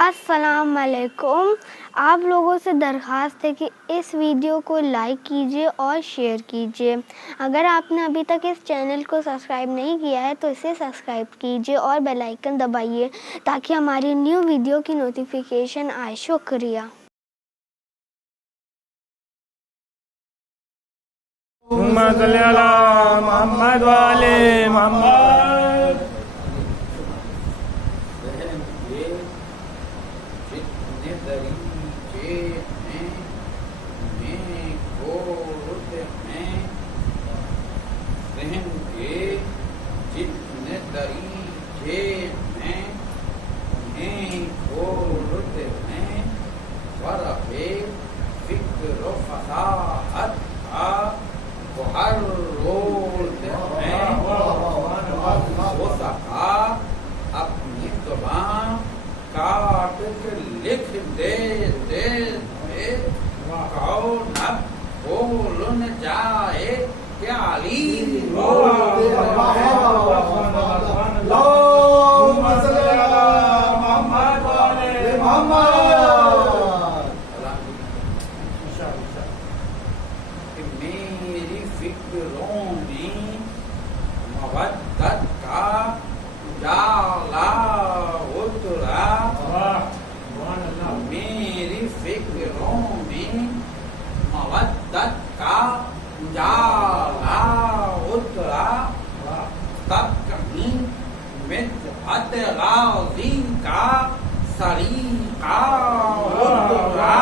السلام علیکم. آپ لوگوں سے درخواست ہے کہ اس ویڈیو کو لائک کیجیے اور شیئر کیجیے. اگر آپ نے ابھی تک اس چینل کو سبسکرائب نہیں کیا ہے تو اسے سبسکرائب کیجیے اور بیل آئیکن دبائیے تاکہ ہماری نیو ویڈیو کی نوٹیفیکیشن آئے. شکریہ. محمد صلی اللہ محمد والے محمد. ہر روز اپنی زبان کاٹ کے لکھ دے بول نہ جائے کیا علی میری فکروں میں مودت کا جالا اترا. میری فکروں میں مودت کا جالا اترا. تب کہیں مدحت غازی کا سلیقہ اترا.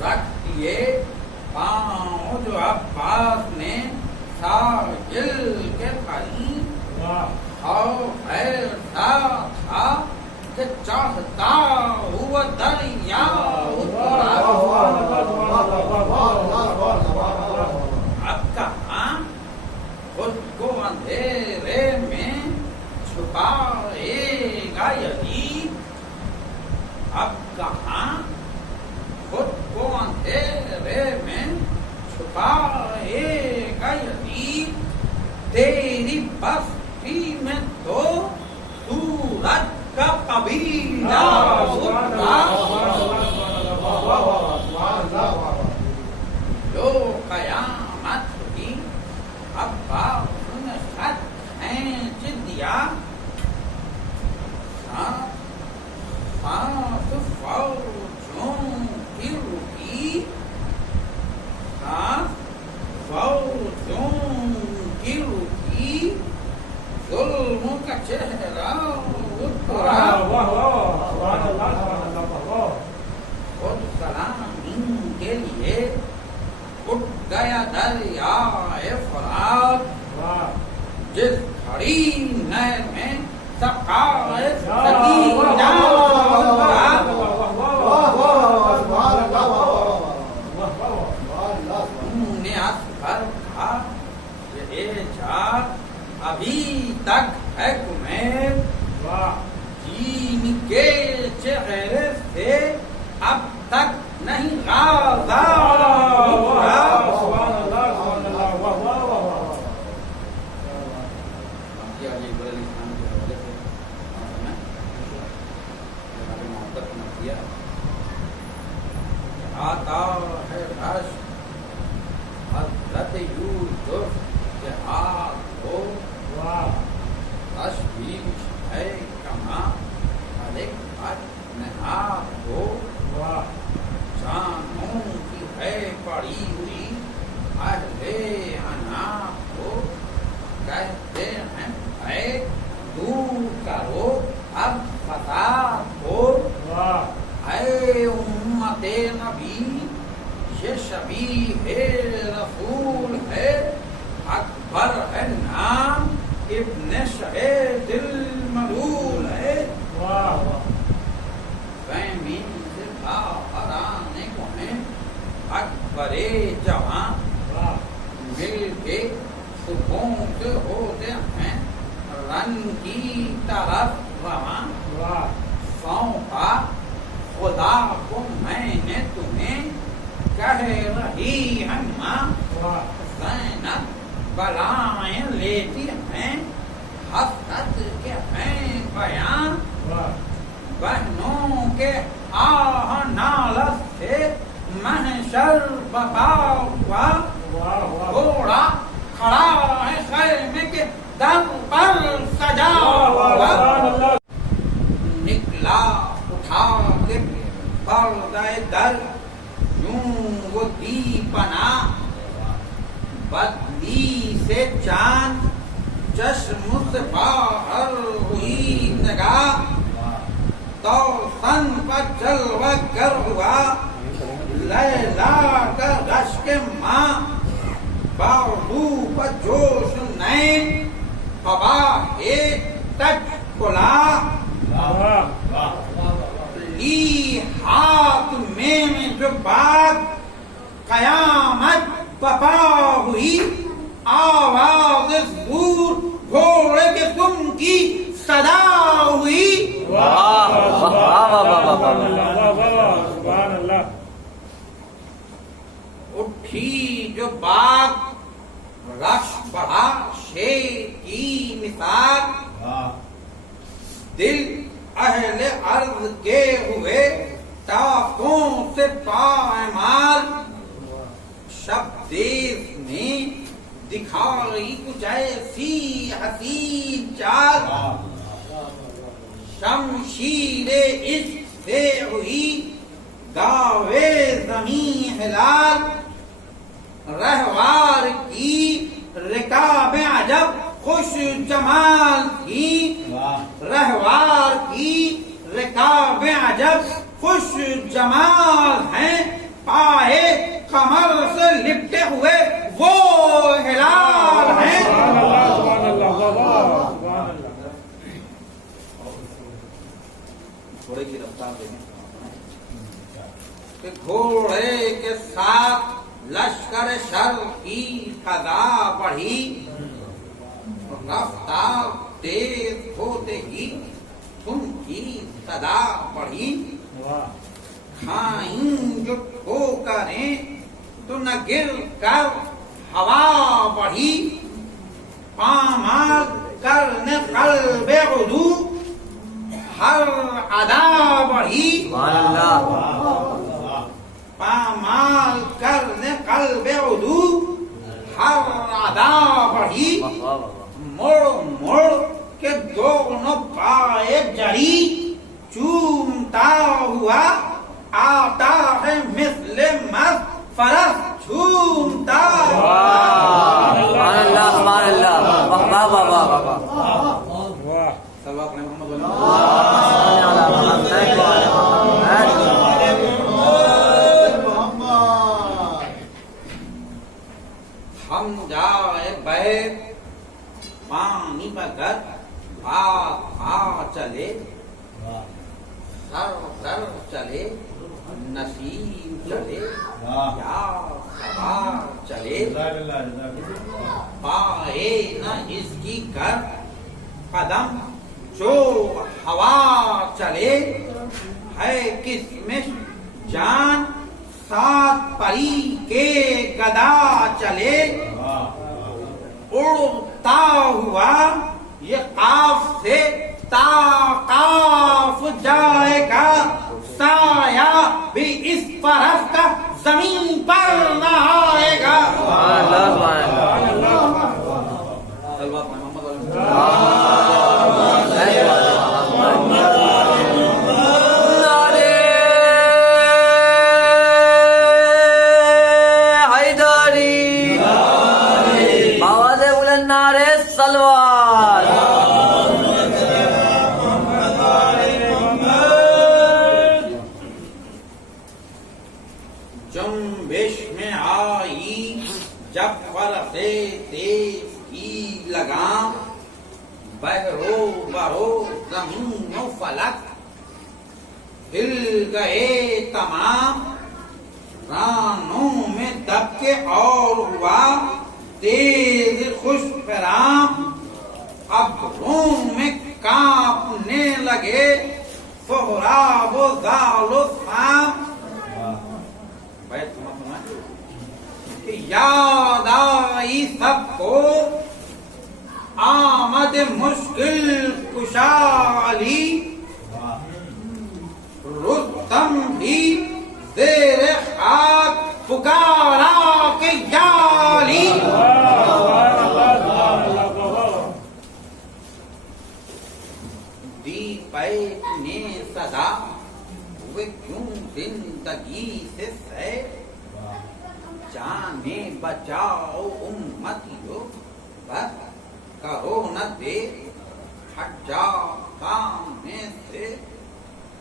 رکھ دیے پاؤں جو عباس نے ساحل کے قریب. ایسا تھا کہ چاہتا ہوا دریا اترا. اب کہاں خود کو اندھیرے میں چھپائے گا یہی. اب کہاں خود کو اندھیرے میں چھپائے گا یہی. تیری بستی میں تو سورج کا قبیلہ اترا. جو قیامت ہوئی عباس نے خط کھینچ دیا. سانس فوجوں کی رکی. سانس فوجوں کی رکی. ظلم کا چہرہ اترا. خود سلامی کے لیے اٹھ گیا دریائے فرات. جس کھڑی نہر میں سقائے سکینہ اترا. نے اصغر کہا کہ اے جان ابھی تک ہے کمیر. جین کے چہرے سے اب تک نہیں غازہ اترا. آتا ہے رش حضرت یوسف کے ہاتھ کو. تشویش ہے کما ملک نہاد کو. جانوں کی ہے پڑی ہوئی اہل انا کو. کہتے ہیں اے دور کرو اب فساد کو. اے امت نبی یہ شبیہ رسول ہے. اکبر ہے نام ابن شہید الملول ہے. فہمین سے باہر آنے کو ہیں اکبر جوان. مل کے سکون سے ہوتے ہیں رن کی طرف رواں. سونپا خدا کو میں نے تمہیں کہہ رہی ہے ماں. زینب بلائیں لیتی ہیں حسرت کے ہیں بیان. بہنوں کے آہ نالت سے محشر بپا ہوا گھوڑا کھڑا ہے خیمے کے در پر سجا ہوا نکلا اٹھا کے پردہ در یوں وہ دی پنا بدلی سے چاند چشم سے باہر ہوئی نگاہ تو سن پر جلوہ گر ہوا لیلا کا رشک ماں بازو پر جوش نین ہوا ایک تک کلا لی ہاتھ میں جو بات قیامت بپا ہوئی آواز دور گھوڑے کے تم کی صدا ہوئی اٹھی جو بات رش بڑھا شیر کی مثال دل اہل عرض کے ہوئے ٹاپوں سے پائمال شب دیس نے دکھائی کچھ ایسی حسین چال شمشیر عشق سے ہوئی دعوے زمین ہلال رہوار کی رکاب عجب خوش جمال تھی رہوار کی رکاب عجب خوش جمال ہیں پائے کمر سے لپٹے ہوئے وہ ہلال ہیں گھوڑے کی رفتار دیکھیں کہ گھوڑے کے ساتھ لشکر شر کی فضا بڑھی رفتار تیز ہوتے ہی تم کی صدا بڑھی کھائیں جو ٹھوکریں تو نہ گر کر ہوا بڑھی پامال کرنے قلب عدو ہر ادا بڑھی پامال کرنے قلب عدو ہر ادا بڑھی مڑ مڑ کے دونوں پائے جڑی چومتا ہوا آتا ہے مثل مست فرس چومتا ہم جائے بہر پانی بگر چلے سر سر چلے نسیم چلے یا سوار چلے پائے نہ اس کی کر قدم جو ہوا چلے ہے کسمش جان سات پری کے گدا چلے اڑتا ہوا یہ قاف سے تا قاف جائے گا سایہ بھی اس طرف کا زمین پر نہ آئے گا جنبش میں آئی جب فرسے تیز کی لگام بہرو برو زمین و فلک ہل گئے تمام رانوں میں دب کے اور ہوا تیز خوش فرام ابروں میں کانپنے لگے فہراب و زال و سام کہ یاد آئی سب کو آمد مشکل کشا علی رستم بھی زیر خاک پکارا کہ یا علی. دی پیک نے صدا ہوئے کیوں زندگی سے سیر. جانے بچاؤ امتیو بس کرو نہ دے. ہٹ جاؤ کام میں سے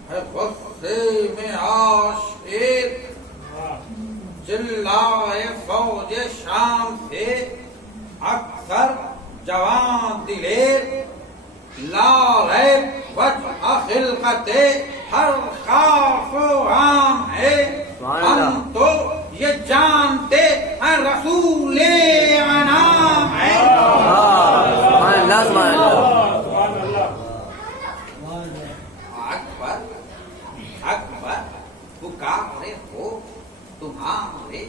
ہے غصے میں عاشق. چلائے فوج شام سے اکثر جوان دلیر. لا ریب وجہ خلقت ہر خاف و عام ہے. ہم تو یہ جانتے ہیں رسول انعام ہے. اکبر اکبر پکارے ہو تمہارے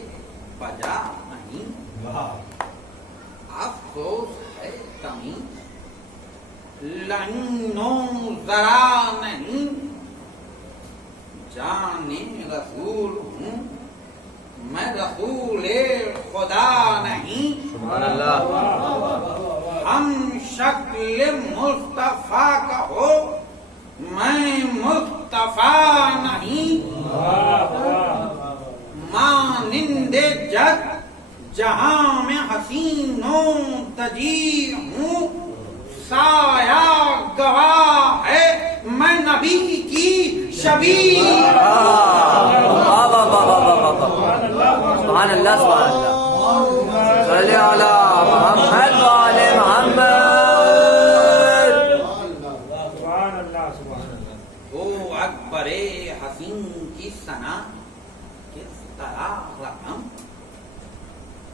بجا نہیں. افسوس ہے کمی لنوں ذرا نہیں. جانے رسول ہوں میں رسول خدا نہیں. ہم شکل مصطفیٰ کا ہو میں مصطفیٰ نہیں. مانند جگ جہاں میں حسینوں تجی ہوں. سایہ گواہ ہے میں نبی کی شبیہ. سبحان اللہ سبحان اللہ. صلی علی محمد وعلی محمد. وہ اکبر حسین کی ثنا کس طرح رقم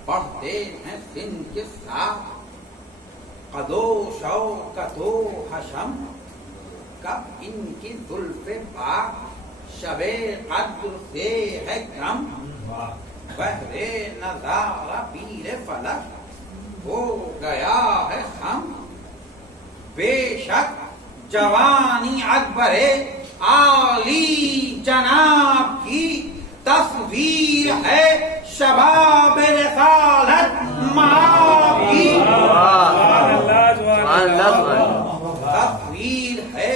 پڑھتے ہیں سن کے ساتھ. قدو شوکت و حشم کب ان کی زلف پاک شب قدر سے ہے کم. بہرے نظارہ پیر فلک ہو گیا ہے خم. بے شک جوانی اکبر عالی جناب کی تصویر ہے شباب رسالت مآب کی. تصویر ہے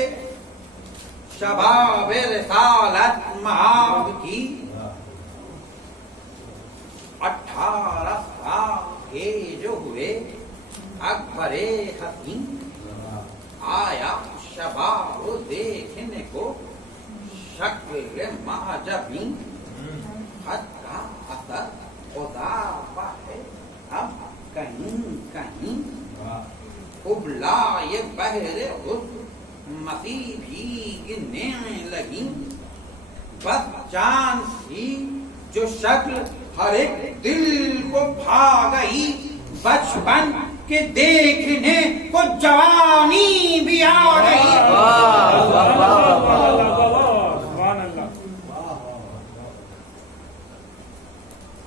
شباب رسالت مآب کی. 18 سال کے جو ہوئے اکبر حسین آیا شباب دیکھنے کو شکل معجبی. خط کا اثر خدا پا ہے اب کہیں کہیں. ابلا یہ بہر حسن مسیح بھی گننے لگی. بس چاند سی جو شکل ہر ایک دل کو بھا گئی. بچپن کے دیکھنے کو جوانی بھی آ گئی.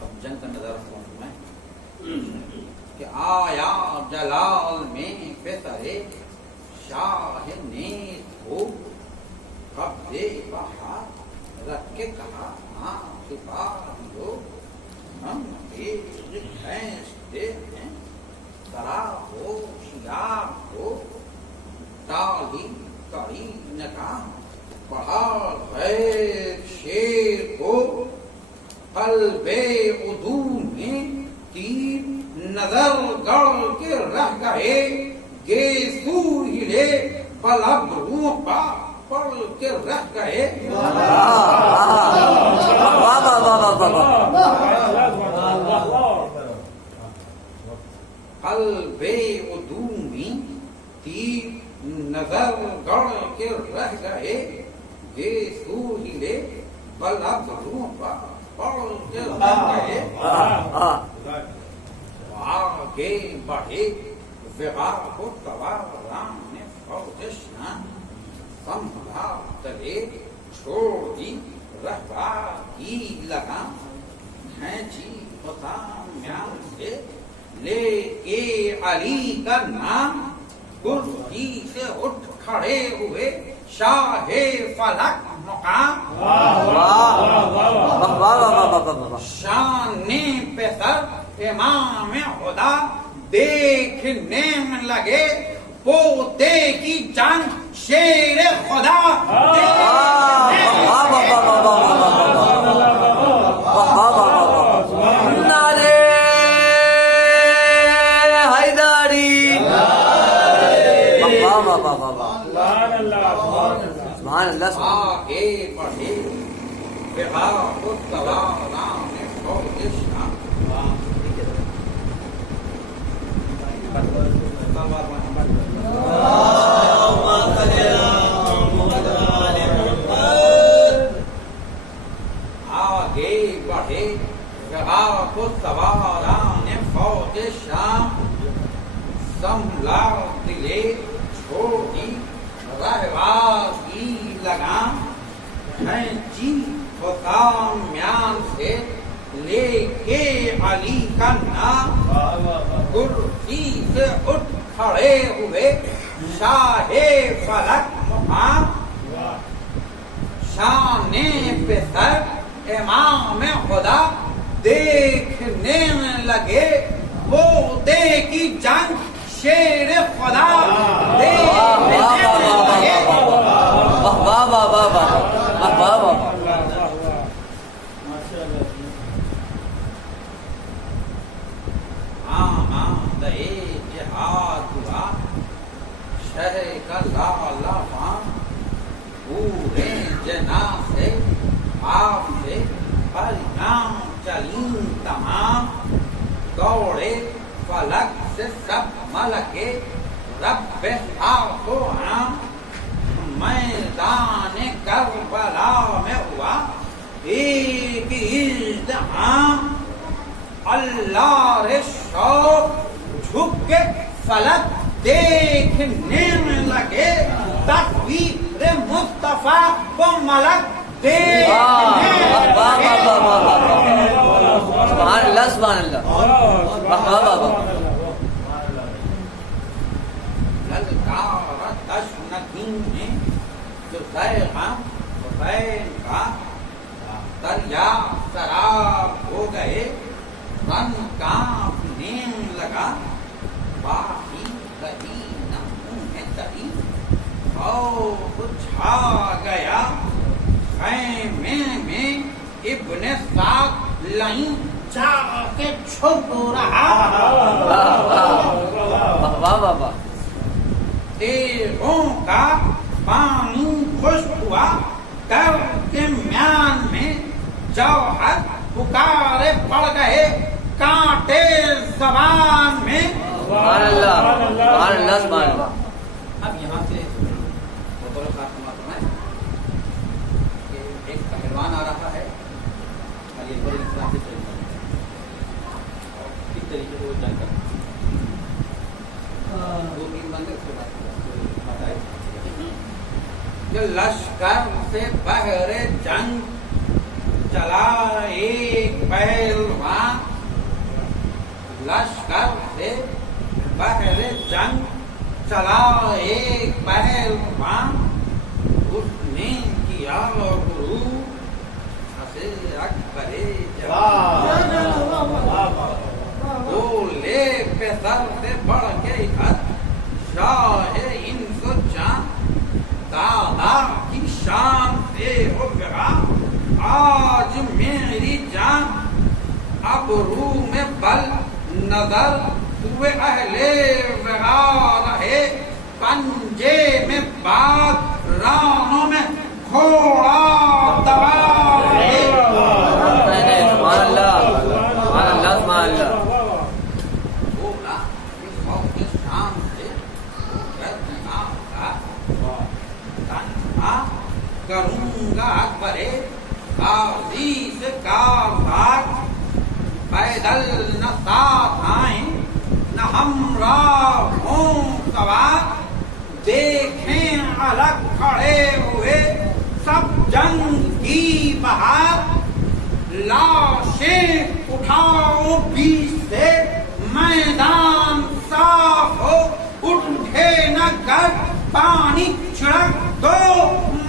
اب جن کا نظر رکھوں میں کہ آیا جلال میں پسرے شاہ نیز ہو. قبضے بہار رکھ کے کہا ہاں سپاہی ہو. ہم ایک بھینس دے ہیں سرا ہو شیار ہو. ڈالی کڑی نکاح پڑھا غیر شیر کو. قلب عدو میں تیر نظر گڑ کے رہ گئے. گیسو ہلے بل ابروں پا پڑ کے رہ گئے. قلب عدومی تیر نظر گڑ کے رہ گئے. گیسو ہلے بل ابروں پا پڑ کے رہ گئے. آگے بڑھے وغار کو توارام نے فوج شان سنبھلا تلے چھوڑ دی رہبار کی لگام. ہیں جی حسامیان سے لے کے علی کا نام. کرسی سے اٹھ کھڑے ہوئے شاہ فلک مقام واہ واہ واہ واہ واہ. شان پہ سر امام خدا دیکھنے میں لگے پوتے کی جان شیر خدا نعرے حیدری. واہ واہ واہ واہ واہ. سبحان اللہ سبحان اللہ. آگے بڑھے بغاق التواران فوق شام. آگے بڑھے بغاق التواران فوق شام. سنبھلا دلے چھوٹی رہواسی لگام. کھینچی خطامیان سے لے کے علی کا نام. کرسی سے اٹھ کھڑے ہوئے شاہ فلک مقام. شان پہ سر امام خدا دیکھنے میں لگے پوتے کی جنگ شیر خدا دیکھنے میں لگے. واہ واہ واہ واہ واہ واہ واہ. آماندہ جہاد ہوا شہ کا لالا پان. پورے جنا سے آپ سے پریام چلیں تمام. دوڑے فلک سے سب ملکے رب خاک و عام. میدان کربلا میں ہوا ایک ازدحام. اللہ رے شوق جھک کے فلک دیکھنے میں لگے. تصویر مصطفیٰ کو ملک دیکھنے میں لگے. سبحان اللہ سبحان اللہ. واہ واہ واہ واہ. للکار تشنگین نے جو زیغم حسین کا دریا سراب ہو گئے. رن کانپنے لگا باقی رہی نہ انہیں تری. خوف چھا گیا خیمے میں ابن سعد لائن جا کے چھپ رہا. واہ واہ واہ واہ. تیغوں کا پانی خشک ہوا در کے میان میں. جوہر پکارے پڑ گئے کانٹے زبان میں. سبحان اللہ سبحان اللہ سبحان اللہ. اب یہاں سے ایک پہلوان آ رہا ہے اور یہ بڑی اسلام سے کس طریقے سے وہ جنگ کرتا ہے. دو تین بندے اس کے بعد بتائے کہ لشکر سے بحر جنگ چلا ایک پہلوان. لشکر سے بحر جنگ چلا ایک پہلوان. اس نے کیا غرور اسے اکبر جوان. بولے پہ سر سے بڑھ کے حد شاہ انس و جان. دادا کی شان سے ہو گیا آج میری جان. اب روح میں بل نظر ہوئے اہل وغار ہے. پنجے میں بات رانوں میں گھوڑا دوار ہے. سبحان اللہ سبحان اللہ سبحان اللہ. بولا کہ خوف شان سے تنہا کروں گا اکبر غازی سے کارزار. پیدل نہ ساتھ آئیں نہ ہمراہ ہوں سوار. دیکھیں الگ کھڑے ہوئے سب جنگ کی بہار. لاشیں اٹھاؤ بیچ سے میدان صاف ہو. اٹھے نہ گر پانی چھڑک دو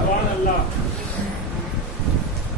سبحان اللہ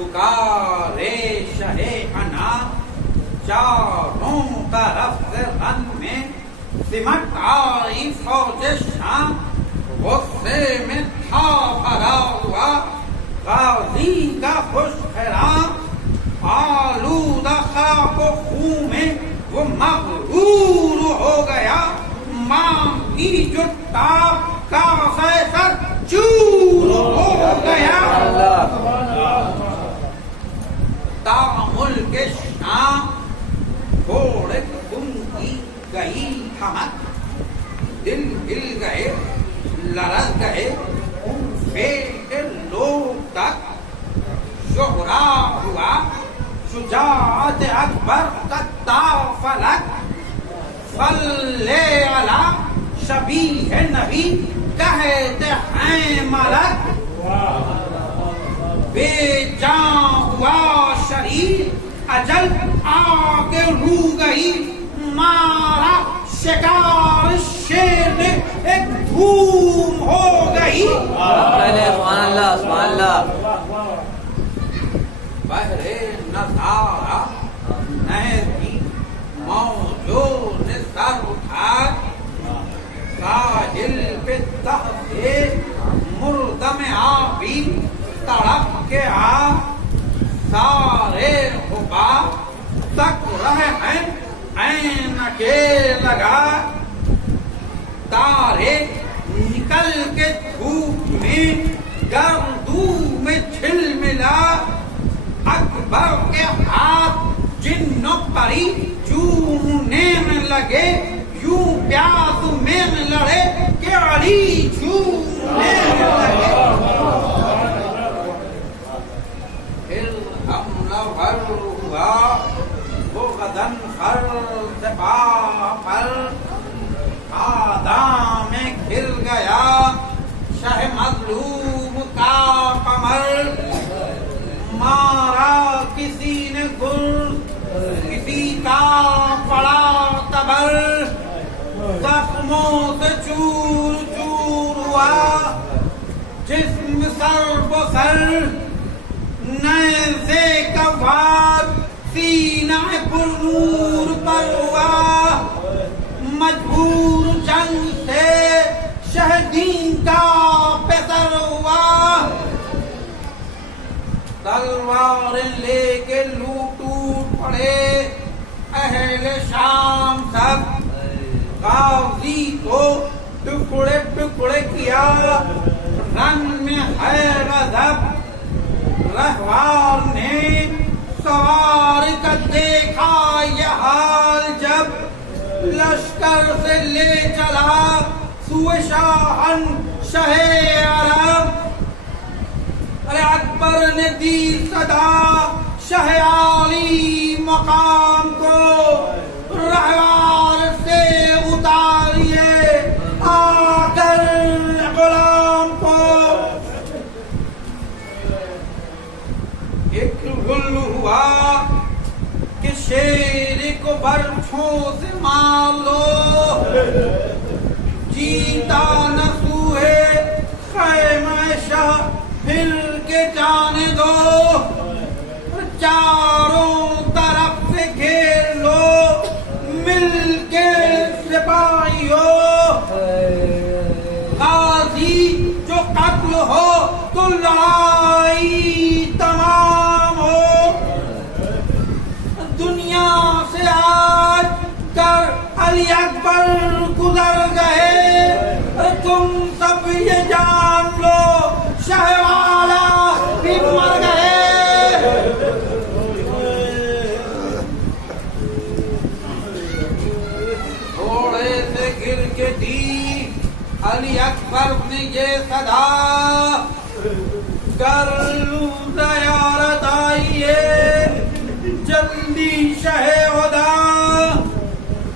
پکارے شہ انا چاروں طرف سے رن میں سمٹ آئی فوج شام غصے میں تھا بھرا ہوا غازی کا خوش خرام آلودہ خاک و خون میں وہ مغرور ہو گیا مانگی جو ٹاپ کا سر چور ہو گیا تامل کے شام گھوڑے تم کی گئی تھمک دل ہل گئے لرز گئے کے لوگ تک شہرا ہوا شجاعت اکبر کا فلک صلی علی شبیہ نبی کہتے ہیں ملک بے جان ہوا شریر اجل آگے رو گئی مارا شکار شیر نے ایک دھوم ہو گئی سبحان اللہ سبحان اللہ بہرے نظارہ نہر کی موجوں نے سر اٹھا ساحل پہ تحتے مردم آبی تڑپ کے آ سارے حباب تک رہے ہیں عین کے لگا تارے نکل کے دھوپ میں گردو میں چھل ملا اکبر کے ہاتھ جنوں پری چومنے میں لگے یوں پیاس میں لڑے کہ علی چومنے میں لگے پھر حملہ ور ہوا وہ غدن خر سپاہ پر آدام میں گر گیا شہ مظلوم کا قمر مارا کسی نے گل کسی کا پڑا تبر زخموں سے چور چور ہوا جسم سر بو سر نیزے کا وار سینہ پر نور پر ہوا مجبور جنگ سے شہدین کا پیسر ہوا تلوار لے کے لوٹ پڑے اہل شام سب غازی کو ٹکڑے ٹکڑے کیا رن میں ہے غضب رہوار نے سوار کا دیکھا یہ حال جب لشکر سے لے چلا سوئے شاہن شہ عرب ارے اکبر نے دی صدا شہ عالی مقام کو رہوار سے اتاریے آ کر غلام کو ایک غل ہوا کہ شیر کو برچھوں سے مار لو جیتا نہ سوئے خیمہ شاہ پھر کے جانے دو چاروں طرف سے گھیر لو مل کے سپاہیوں غازی جو قتل ہو تو لڑائی تمام ہو دنیا سے آج کر علی اکبر گزر گئے تم سب یہ جان لو شہ والا بھی مر گئے گھوڑے سے گر کے دی علی اکبر نے یہ صدا کر لوں زیارت آئیے جلدی شہ خدا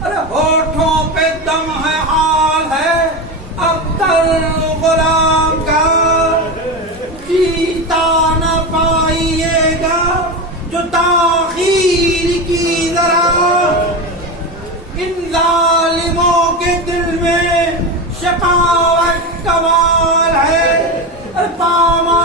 ارے ہوٹھوں پہ دم ہے حال ہے اب تر غلام کا جیتا نہ پائیے گا جو تاخیر کی ذرا ان ظالموں کے دل میں شقاوت کا وال ہے پاما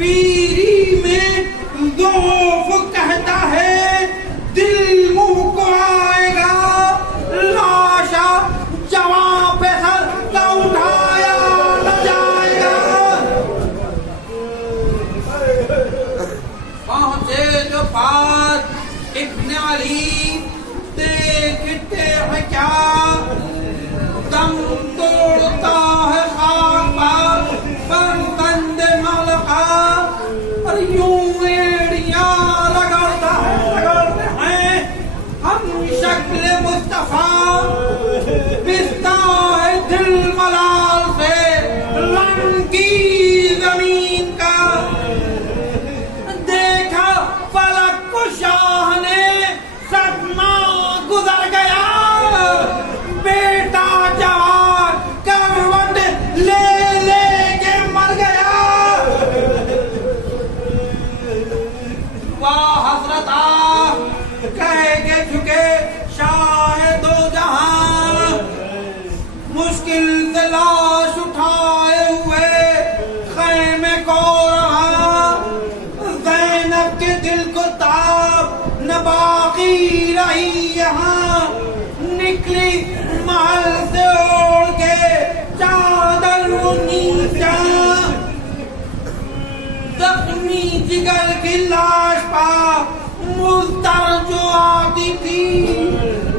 پیری میں ضعف کہتا ہے دل منہ کو آئے گا لاشا جوان پہ سر نہ اٹھایا نہ جائے گا پہنچے جو پاس ابن علی دیکھتے ہیں کیا دم توڑتا ہے خاک پر فرزند ملکہ اور یوں ایڑیاں رگڑتے ہیں ہم شکل مصطفیٰ پستا ہے دل ملال سے رنگ کی زمین کا دیکھا فلک کو شاہ نے صدمہ گزر گیا بیٹا جوان کروٹ لے لے کے مر گیا واہ حضرت کہہ کے جھکے شاہ دو جہاں مشکل سے لاش اٹھائے ہوئے خیمے کو رہا زینب کے دل کو تاب نہ باقی رہی یہاں نکلی محل سے اوڑھ کے چادر و نیچاں زخمی جگر کی لاش پا مضطر جو آتی تھی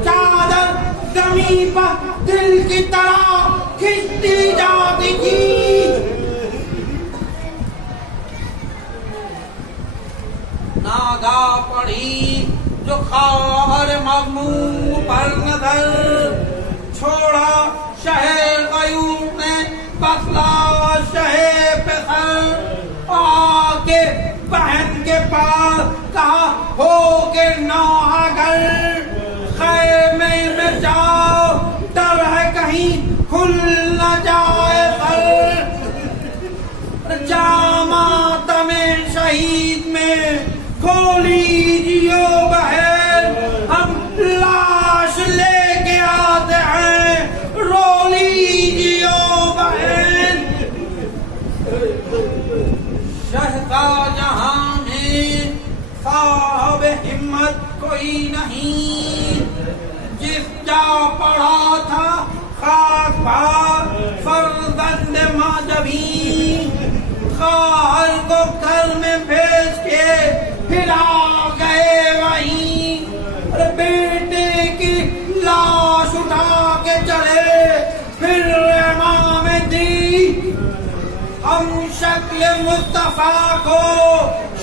چادر زمین پر دل کی طرح کھچتی جاتی تھی ناگا پڑی جو خواہر مغموم پر نظر چھوڑا شہر غیور نے بسلا شہر پہ سر آگے بہن کے پاس کہا ہو کے نوحہ گر خیمے میں جاؤ ڈر ہے کہیں کھل نہ جائے سر جامعہ میں شہید میں کھولی جیو بہن ہم لاش لے کے آتے ہیں رولی جیو بہن شہزاد جہاں میں صاحب ہمت کوئی نہیں جس جا پڑھا تھا خاک بھار فرزند ماں جبیں خواہر کو گھر میں بھیج کے پھر آ گئے وہیں بیٹے کی لاش اٹھا کے چلے پھر امام دی ہم شکل مصطفیٰ کو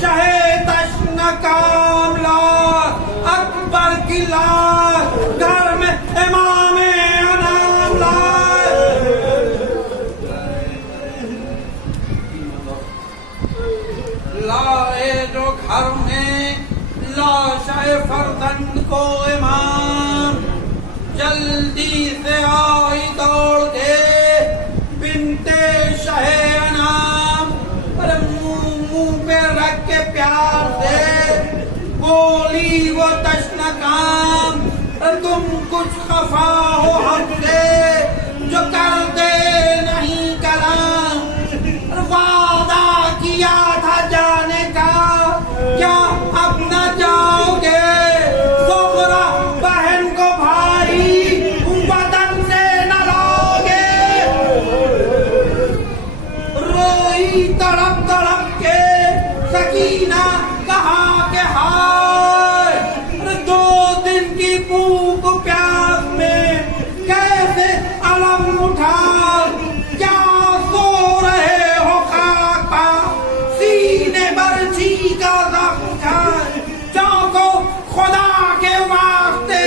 شہ تشن کاملہ اکبر کی لاش گھر میں امام انام لائے لائے جو گھر میں لاش فرزند کو امام جلدی سے آئی دوڑ کے بنتے شہ انام منہ پہ رکھ کے پیار سے بولی وہ تشن کام تم کچھ خفا ہو ہم سے جو کرتے نہیں کلام وعدہ کیا تھا جانے کا کیا اب نہ جاؤ گے زہرا بہن کو بھائی وطن سے نہ لاؤ گے روئی تڑپ تڑپ کے سکینہ کہا کہ ہائے 2 دن کی بھوک پیاس میں کیسے علم اٹھا کیا سو رہے ہو خاک پر سینے برچھی کا زخم کھائے چونکو خدا کے واسطے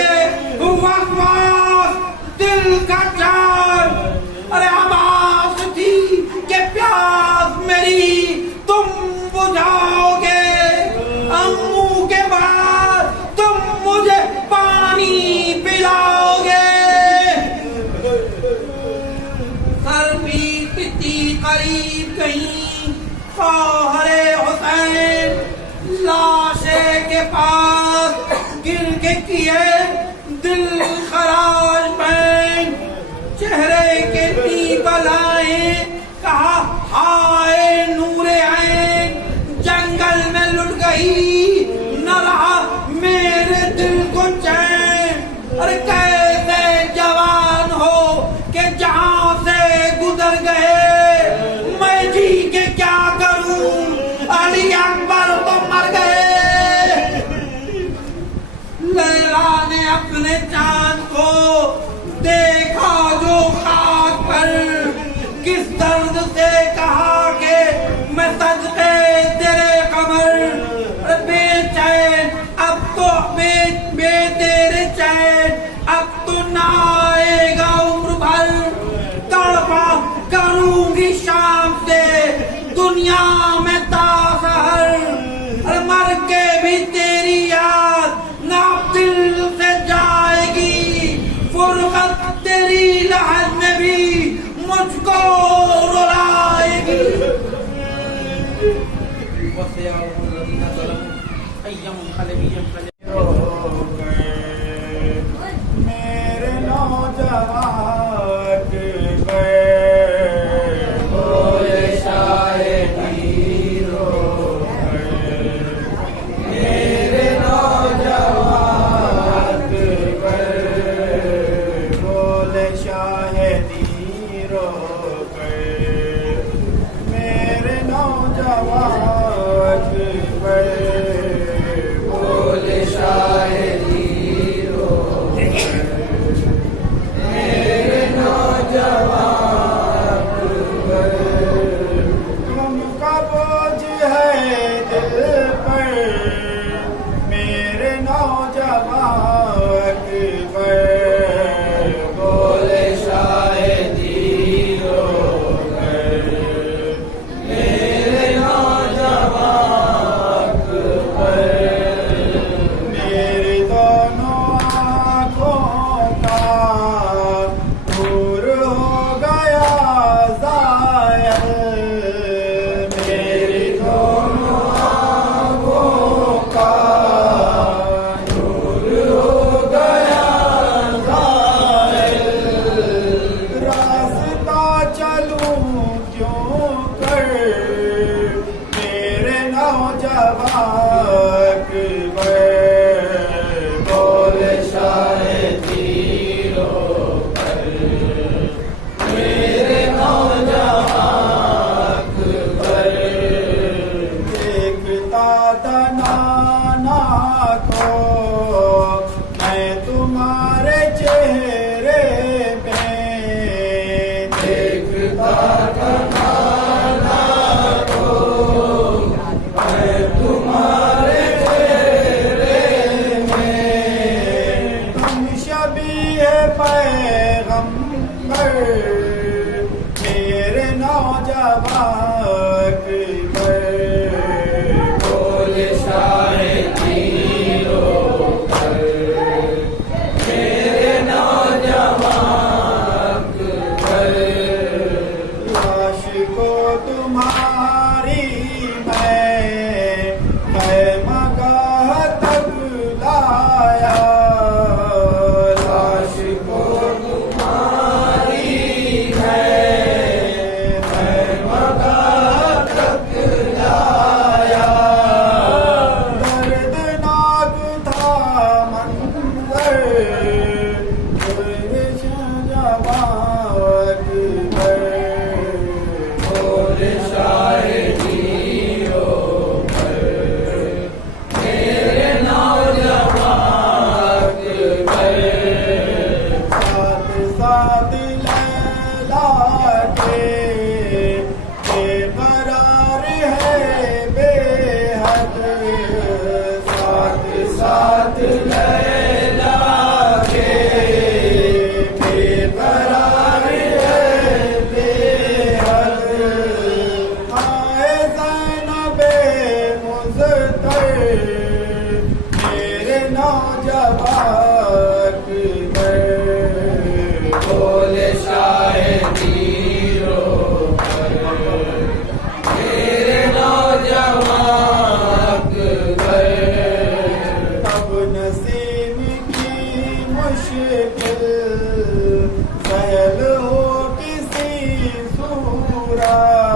وسواس دل کا جان ارے آواز تھی کہ پیاس میری تم بجھاؤ گے امو کے بعد تم مجھے پانی پلاؤ گے سر پیٹتی قریب کہیں خواہر حسین لاشے کے پاس گر کے کیے دل خراش بین چہرے کے بلائیں کہا ہائے نور عین نے چاند کو دیکھا جو خاک پر کس درد سے کہا کہ میں صدقے تیرے قمر بے چین اب تو بے تیرے چین اب تو نہ آئے گا عمر بھر تڑپا کروں گی شام سے دنیا میں تا سحر مر کے بھی تیری یاد نہ دل سے جائے گی فرقت تیری لحد میں بھی مجھ کو رلائے گی میرے نوجوان بولے شاہدی رو میرے نوجوان بولے شاہدی رو میرے نوجوان بولے شاہدی رو میرے نوجوان تم کا بوجھ ہے دل پر میرے نوجوان بولے شاہدی رو میرے نوجوان میری دونوں آنکھوں کا نور ہو گیا زائل میری دونوں آنکھوں کا نور ہو گیا زائل راستہ چلوں کیوں کر میرے نوجوان بولے شاہدی رو میرے نوجوان دیکھتا تھا نانا کو میں تمہارے چہرے میں دیکھتا تھا نانا کو میں تمہارے چہرے میں تم شبیہ پیغمبر میرے نوجوان بولے شاہدی رو میرے نوجوان لاش کو تمہاری میں مگاہ تک لایا لاش کو تمہاری میں مگاہ تک لایا دردناک تھا منظر جوان بولے شاہدی رو میرے نوجوان ساتھ ساتھ لیلا کے بے قرار ہے بے حد ساتھ ساتھ لیلا کے بے قرار ہے بے حد آئے زینب مزتر میرے نوجوان بولے شاہدی رو میرے نوجوان اب نسیم کی مشکل سہل ہو کسی صورت